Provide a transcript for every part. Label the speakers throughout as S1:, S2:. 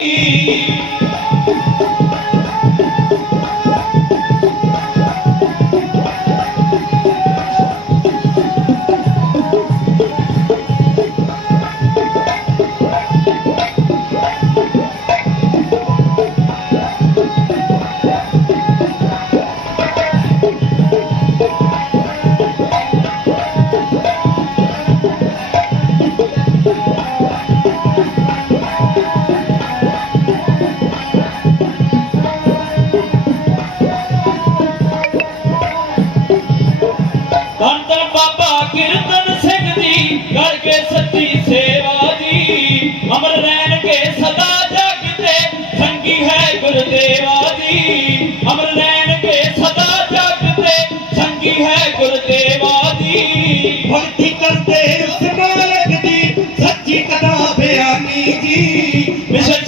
S1: Thank ہے
S2: سچی کدا بیانی جی۔ مشن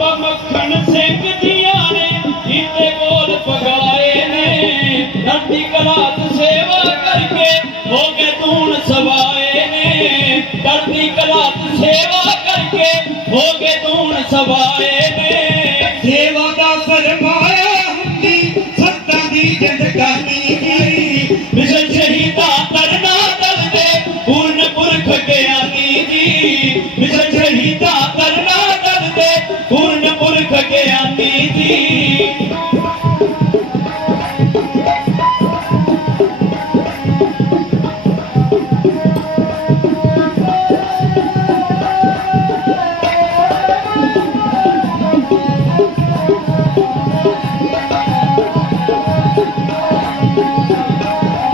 S1: مکھن سنگ دیا نے پورن پرکھ
S2: کے